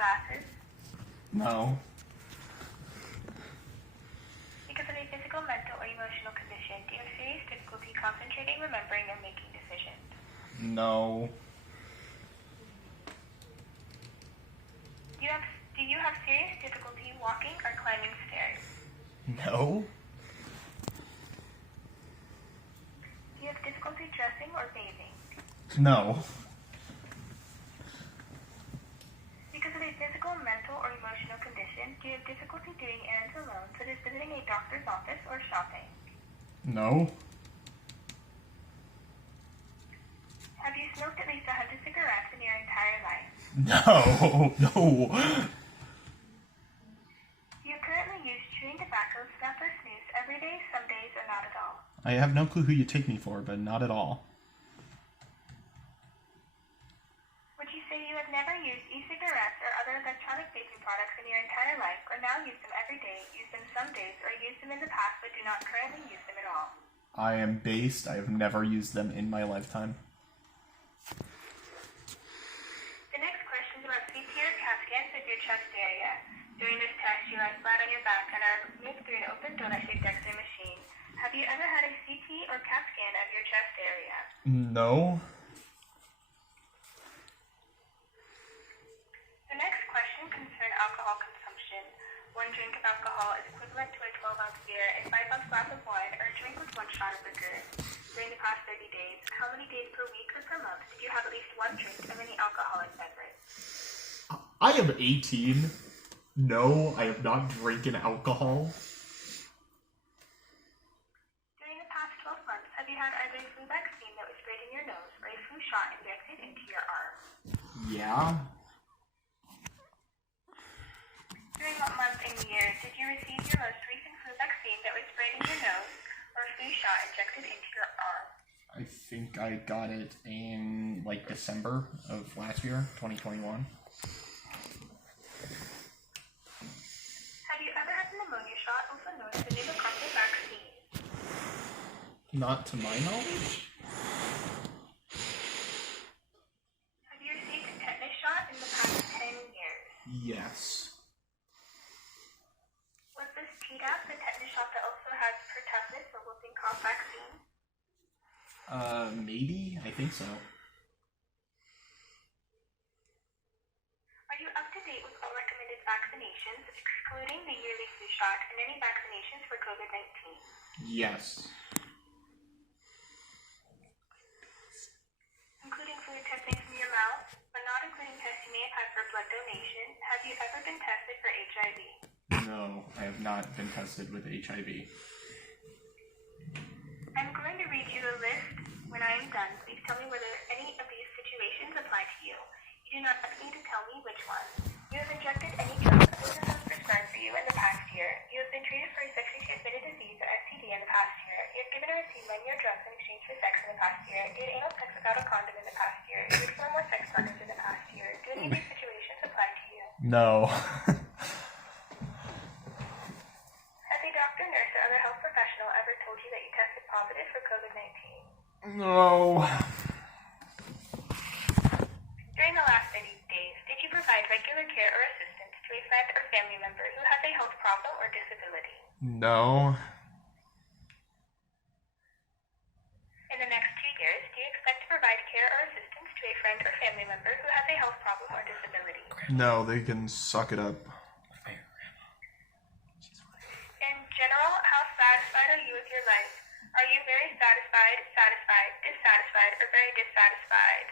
glasses? No. Because of a physical, mental, or emotional condition, do you have serious difficulty concentrating, remembering, or making decisions? No. Do you have serious difficulty walking or climbing stairs? No. Do you have difficulty dressing or bathing? No. Because of a physical, mental, or emotional condition, do you have difficulty doing errands alone, such as visiting a doctor's office or shopping? No. Have you smoked at least 100 cigarettes in your entire life? No. No. Do you currently use chewing tobacco, snuff, or snus every day, some days, or not at all? I have no clue who you take me for, but not at all. Would you say you have never used e-cigarettes or other electronic vaping products in your entire life, or now use them every day, use them some days, or used them in the past but do not currently use them at all? I am based. I have never used them in my lifetime. The next question is about CT or CAT scans of your chest area. During this test, you lie flat on your back and are moved through an open donut-shaped X-ray machine. Have you ever had a CT or CAT scan of your chest area? No. The next question concerns alcohol consumption. 1 drink of alcohol is equivalent to a 12-ounce beer, a 5-ounce glass of wine, or a drink with 1 shot of liquor. During the past 30 days, how many days per week or per month did you have at least 1 drink of any alcoholic beverage? I am 18. No, I have not drinking alcohol. During the past 12 months, have you had either a flu vaccine that was sprayed in your nose or a flu shot injected into your arm? Yeah. During what month and year did you receive your most recent flu vaccine that was sprayed in your nose or a flu shot injected into your arm? I think I got it in like December of last year, 2021. Have you ever had a pneumonia shot, also known as the pneumococcal vaccine? Not to my knowledge. Have you received a tetanus shot in the past 10 years? Yes. Was this Tdap, the tetanus shot that also has pertussis or whooping cough vaccine? Maybe? I think so. Are you up to date with all recommended vaccinations, excluding the yearly flu shot and any vaccinations for COVID-19? Yes. Including fluid testing from your mouth, but not including tests you may have had for blood donation, have you ever been tested for HIV? No, I have not been tested with HIV. I'm going to read you a list. When I am done, please tell me whether any of these situations apply to you. You do not need to tell me which one. You have injected any drugs or was prescribed for you in the past year. You have been treated for a sexually transmitted disease or STD in the past year. You have given or received money or drugs in exchange for sex in the past year. You had anal sex without a condom in the past year. You had 4 more sex partners in the past year. Do any of these situations apply to you? No. Has a doctor, nurse, or other health professional ever told you that you tested positive for COVID-19? No. During the last 30 days, did you provide regular care or assistance to a friend or family member who has a health problem or disability? No. In the next 2 years, do you expect to provide care or assistance to a friend or family member who has a health problem or disability? No, they can suck it up. In general, how satisfied are you with your life? Are you very satisfied, satisfied, dissatisfied, or very dissatisfied?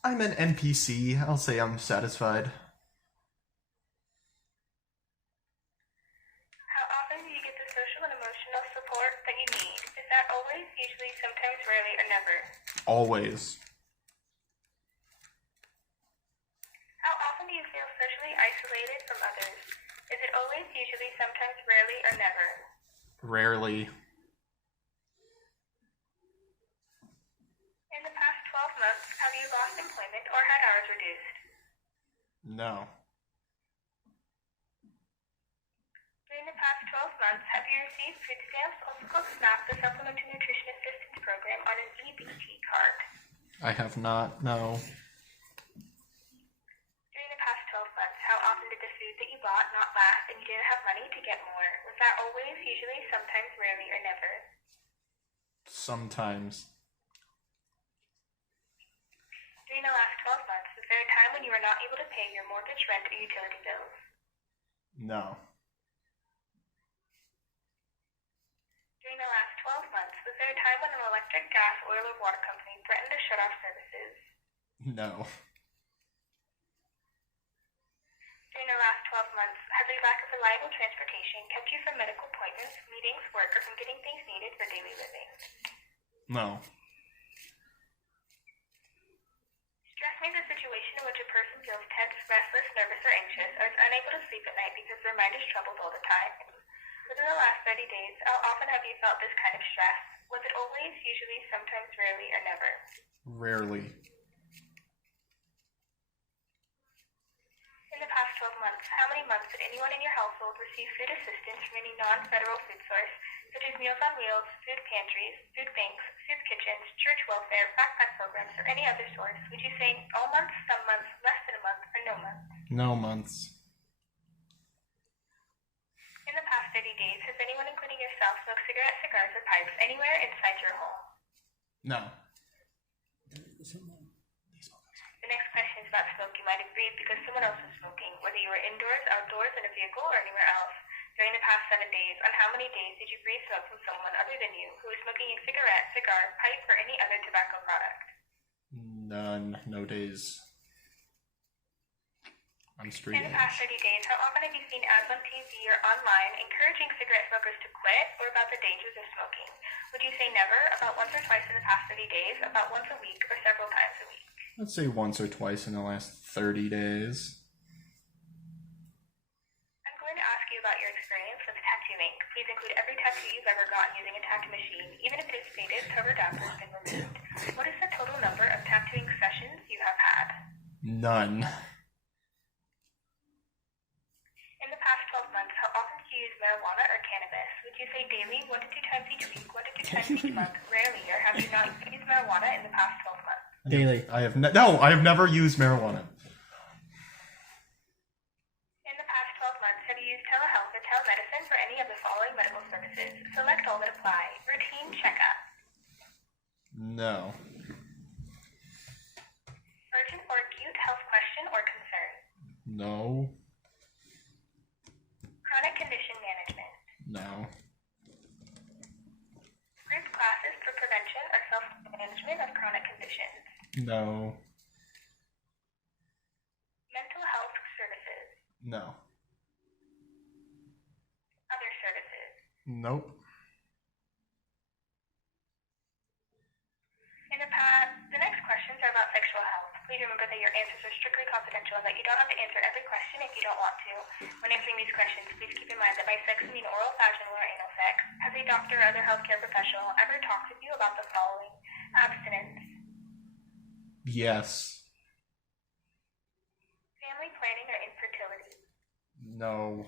I'm an NPC. I'll say I'm satisfied. How often do you get the social and emotional support that you need? Is that always, usually, sometimes, rarely, or never? Always. How often do you feel socially isolated from others? Is it always, usually, sometimes, rarely, or never? Rarely. In the past 12 months, have you lost employment or had hours reduced? No. During the past 12 months, have you received food stamps, also called SNAP, the Supplemental Nutrition Assistance Program, on an EBT card? I have not, no. During the past Sometimes. During the last 12 months, was there a time when you were not able to pay your mortgage, rent, or utility bills? No. During the last 12 months, was there a time when an electric, gas, oil, or water company threatened to shut off services? No. During the last 12 months, has a lack of reliable transportation kept you from medical appointments, meetings, work, or from getting things needed for daily living? No. Stress means a situation in which a person feels tense, restless, nervous, or anxious, or is unable to sleep at night because their mind is troubled all the time. Within the last 30 days, how often have you felt this kind of stress? Was it always, usually, sometimes, rarely, or never? Rarely. In the past 12 months, how many months did anyone in your household receive food assistance from any non-federal food source, such as Meals on Wheels, food pantries, food banks, soup kitchens, church welfare, backpack programs, or any other source? Would you say all months, some months, less than a month, or no months? No months. In the past 30 days, has anyone, including yourself, smoked cigarettes, cigars, or pipes anywhere inside your home? No. The next question is about smoke you might have breathed because someone else was smoking, whether you were indoors, outdoors, in a vehicle, or anywhere else. During the past 7 days, on how many days did you breathe smoke from someone other than you who was smoking a cigarette, cigar, pipe, or any other tobacco product? None. No days. I'm straight In the past 30 days, how often have you seen ads on TV or online encouraging cigarette smokers to quit or about the dangers of smoking? Would you say never, about once or twice in the past 30 days, about once a week, or several times a week? Let's say once or twice in the last 30 days. I'm going to ask you about your experience with tattooing. Please include every tattoo you've ever gotten using a tattoo machine, even if it is faded, covered up, or has been removed. What is the total number of tattooing sessions you have had? None. In the past 12 months, how often do you use marijuana or cannabis? Would you say daily, 1 to 2 times each week, 1 to 2 times each month, rarely, or have you not used marijuana in the past 12 months? Daily. I have no, I have never used marijuana. In the past 12 months, have you used telehealth or telemedicine for any of the following medical services? Select all that apply. Routine checkup. No. Urgent or acute health question or concern. No. Chronic condition management. No. Group classes for prevention or self-management of chronic conditions. No. Mental health services. No. Other services. Nope. The next questions are about sexual health. Please remember that your answers are strictly confidential and that you don't have to answer every question if you don't want to. When answering these questions, please keep in mind that by sex we mean oral, vaginal, or anal sex. Has a doctor or other healthcare professional ever talked with you about the following? Abstinence. Yes. Family planning or infertility. No.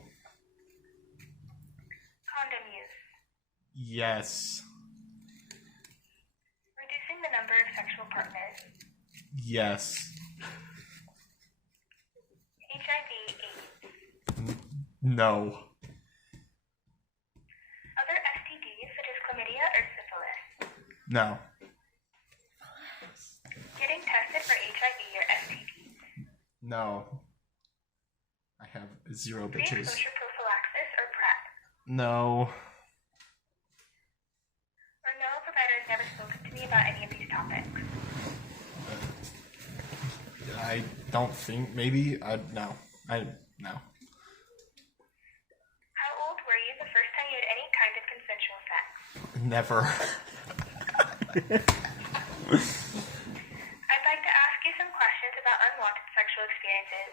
Condom use. Yes. Reducing the number of sexual partners. Yes. HIV/AIDS. No. Other STDs such as chlamydia or syphilis. No. Getting tested for HIV or STDs. No. I have 0 bitches. Pre-exposure prophylaxis or PrEP. No. Or no, provider has never spoken to me about any of these topics. I don't think. Maybe. No. No. How old were you the first time you had any kind of consensual sex? Never. I'd like to ask you some questions about unwanted sexual experiences.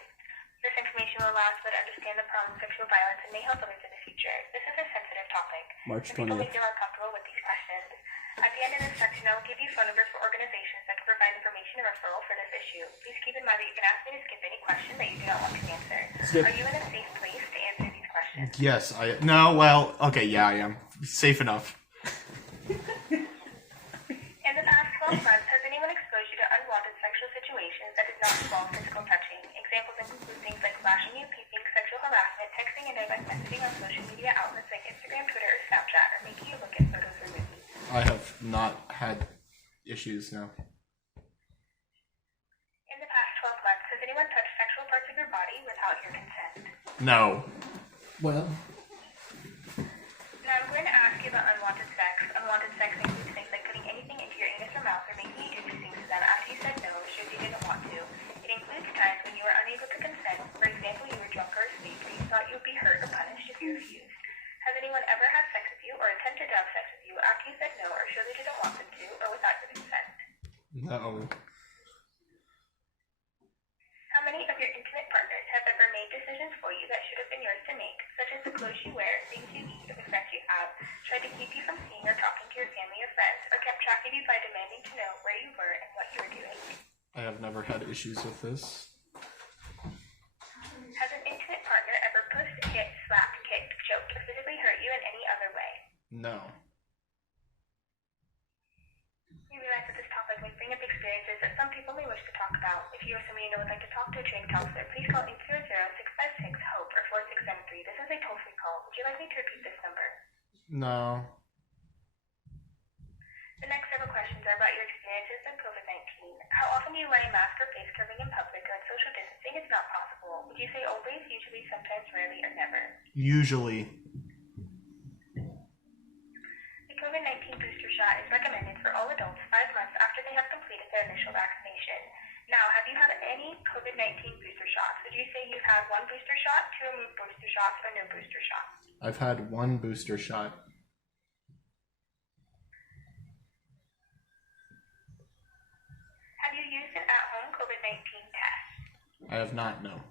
This information will allow us to understand the problem of sexual violence and may help others in the future. This is a sensitive topic. March Some people may 20th. feel uncomfortable with these questions. At the end of this section, I will give you phone numbers for organizations that can provide information and referral for this issue. Please keep in mind that you can ask me to skip any question that you do not want to answer. Skip. Are you in a safe place to answer these questions? Yes, No, well, okay, yeah, I am. Safe enough. In the past 12 months, has anyone exposed you to unwanted sexual situations that did not involve physical touching? Examples include things like flashing you, peeping, sexual harassment, texting and direct messaging on social media outlets like Instagram, Twitter, or Snapchat, or making you look at photos or movies. I have not had issues, no. In the past 12 months, has anyone touched sexual parts of your body without your consent? No. Well. Now I'm going to ask you about unwanted sex. Unwanted sex includes things like putting anything into your anus or mouth or making you do these things to them after you said no or shows you didn't want to. It includes times when you were unable to consent. For example, you were drunk or asleep or you thought you would be hurt or punished if you refused. Has anyone ever had sex with you or attempted to have sex with you after you said no or showed they didn't want them to or without your consent? No. How many of your intimate partners have ever made decisions for you that should have been yours to make, such as the clothes you wear, things you eat, or the friends you have, tried to keep you from seeing or talking to your family or friends, or kept track of you by demanding to know where you were and what you were doing? I have never had issues with this. Has an intimate partner ever pushed, hit, slapped, kicked, choked, or physically hurt you in any other way? No. We realize that this topic may bring up experiences that some people may wish to talk about. If you or someone you know would like to talk to a trained counselor, please call 800-656-HOPE or 4673. This is a toll-free call. Would you like me to repeat this number? No. The next several questions are about your experiences with COVID-19. How often do you wear a mask or face covering in public or when social distancing is not possible? Would you say always, usually, sometimes, rarely, or never? Usually. The COVID-19 booster shot is recommended for all adults 5 months after they have completed their initial vaccination. Now, have you had any COVID-19 booster shots? Would you say you've had 1 booster shot, 2 booster shots, or no booster shots? I've had 1 booster shot. Have you used an at-home COVID-19 test? I have not, no.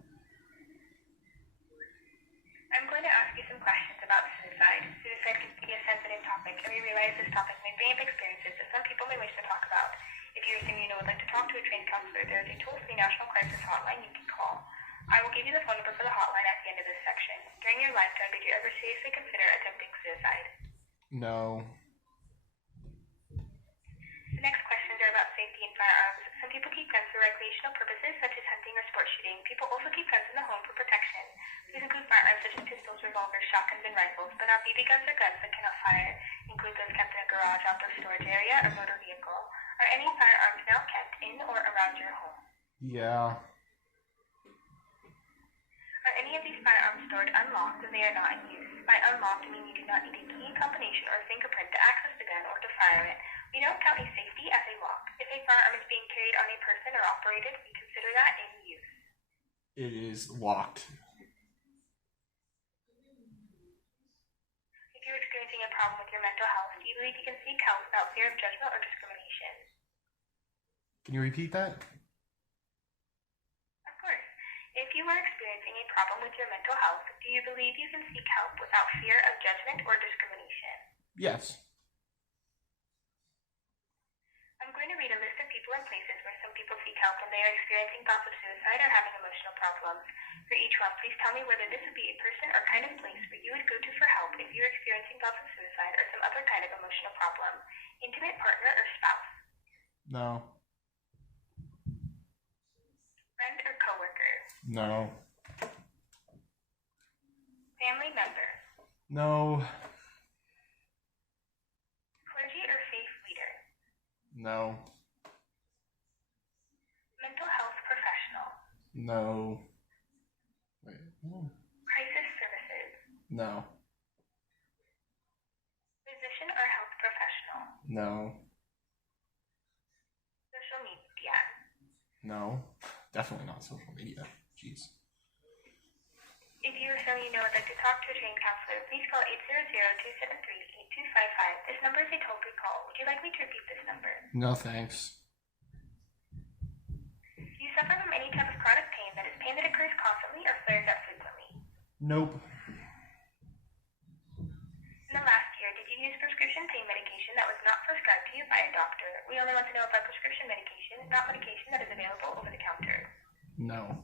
I'm going to ask you some questions about suicide. Suicide can be a sensitive topic, and we realize this topic may bring up experiences that some people may wish to talk about. If you or someone you know would like to talk to a trained counselor, there is a toll-free national crisis hotline you can call. I will give you the phone number for the hotline at the end of this section. During your lifetime, did you ever seriously consider attempting suicide? No. The next questions are about safety and firearms. Some people keep guns for recreational purposes, such as hunting or sport shooting. People also keep guns in the home for protection. These include firearms such as pistols, revolvers, shotguns, and rifles, but not BB guns or guns that cannot fire. Include those kept in a garage, outdoor storage area, or motor vehicle. Are any firearms now kept in or around your home? Yeah. Are any of these firearms stored unlocked and they are not in use? By unlocked, I mean you do not need a key, combination, or fingerprint to access the gun or to fire it. We don't count a safety as a lock. If a firearm is being carried on a person or operated, we consider that in use. It is locked. If you're experiencing a problem with your mental health, do you believe you can seek help without fear of judgment or discrimination? Can you repeat that? Of course. If you are experiencing a problem with your mental health, do you believe you can seek help without fear of judgment or discrimination? Yes. I'm going to read a list of people and places where some people seek help when they are experiencing thoughts of suicide or having emotional problems. For each one, please tell me whether this would be a person or kind of place where you would go to for help if you're experiencing thoughts of suicide or some other kind of emotional problem. Intimate partner or spouse? No. Friend or coworker? No. Family member? No. Clergy or faith leader? No. Mental health professional? No. Wait. No. Crisis services? No. Physician or health professional? No. Social media? No. Definitely not social media. Jeez. If you or someone you know would like to talk to a trained counselor, please call 800-273-8255. This number is a toll-free call. Would you like me to repeat this number? No, thanks. Do you suffer from any type of chronic pain that is pain that occurs constantly or flares up frequently? Nope. In the last year, did you use prescription pain medication that was not prescribed to you by a doctor? We only want to know about prescription medication, not medication that is available over the counter. No.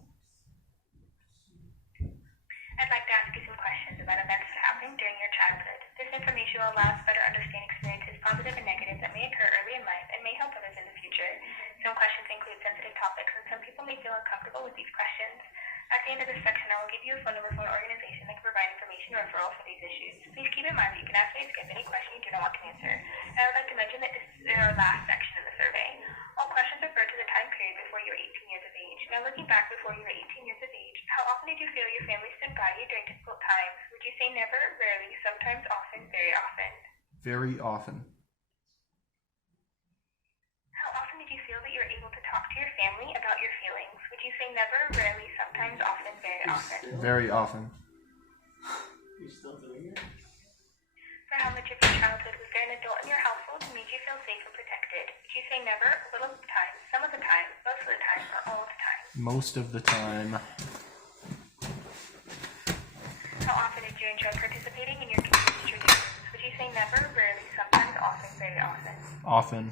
I'd like to ask you some questions about events that happened during your childhood. This information will allow us to better understand experiences, positive and negative, that may occur early in life and may help others in the future. Some questions include sensitive topics, and some people may feel uncomfortable with these questions. At the end of this section, I will give you a phone number for an organization that provide information or referral for these issues. Please keep in mind that you can actually skip any question you do not want to answer. And I would like to mention that this is our last section in the survey. All questions refer to the time period before you were 18 years of age. Now, looking back before you were 18 years of age, how often did you feel your family stood by you during difficult times? Would you say never, rarely, sometimes, often, very often? Very often. How often did you feel that you were able to talk to your family about your feelings? Would you say never, rarely, sometimes, often, very often? Very often. You're still doing it? For how much of your childhood was there an adult in your household who made you feel safe and protected? Would you say never, a little of the time, some of the time, most of the time, or all of the time? Most of the time. How often did you enjoy participating in your community traditions? Would you say never, rarely, sometimes, often, very often? Often.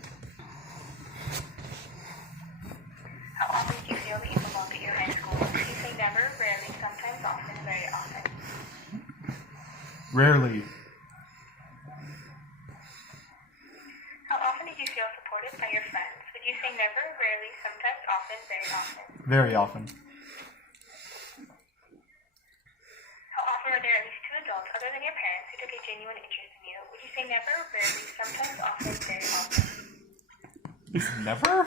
How often did you feel that you belonged at your high school? Would you say never, rarely, sometimes, often, very often? Rarely. How often did you feel supported by your friends? Would you say never, rarely, sometimes, often, very often? Very often. How often were there at least two adults other than your parents who took a genuine interest in you? Would you say never, rarely, sometimes, often, very often? Never?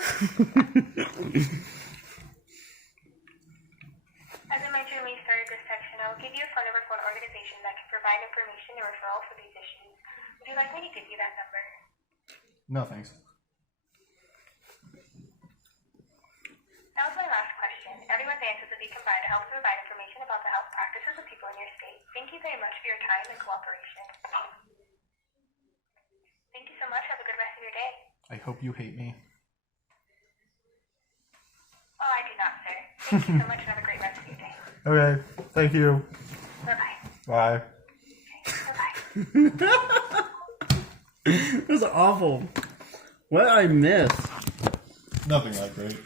As I mentioned when we started this section, I will give you a phone number for an organization that can provide information and referral for these issues. Would you like me to give you that number? No, thanks. That was my last question. Everyone's answers will be combined to help provide information about the health practices of people in your state. Thank you very much for your time and cooperation. Thank you so much. Have a good rest of your day. I hope you hate me. Oh, I do not, sir. Thank you so much and have a great rest of your day. Okay, thank you. Bye-bye. Bye. Okay, bye-bye. This is awful. What did I miss? Nothing that great.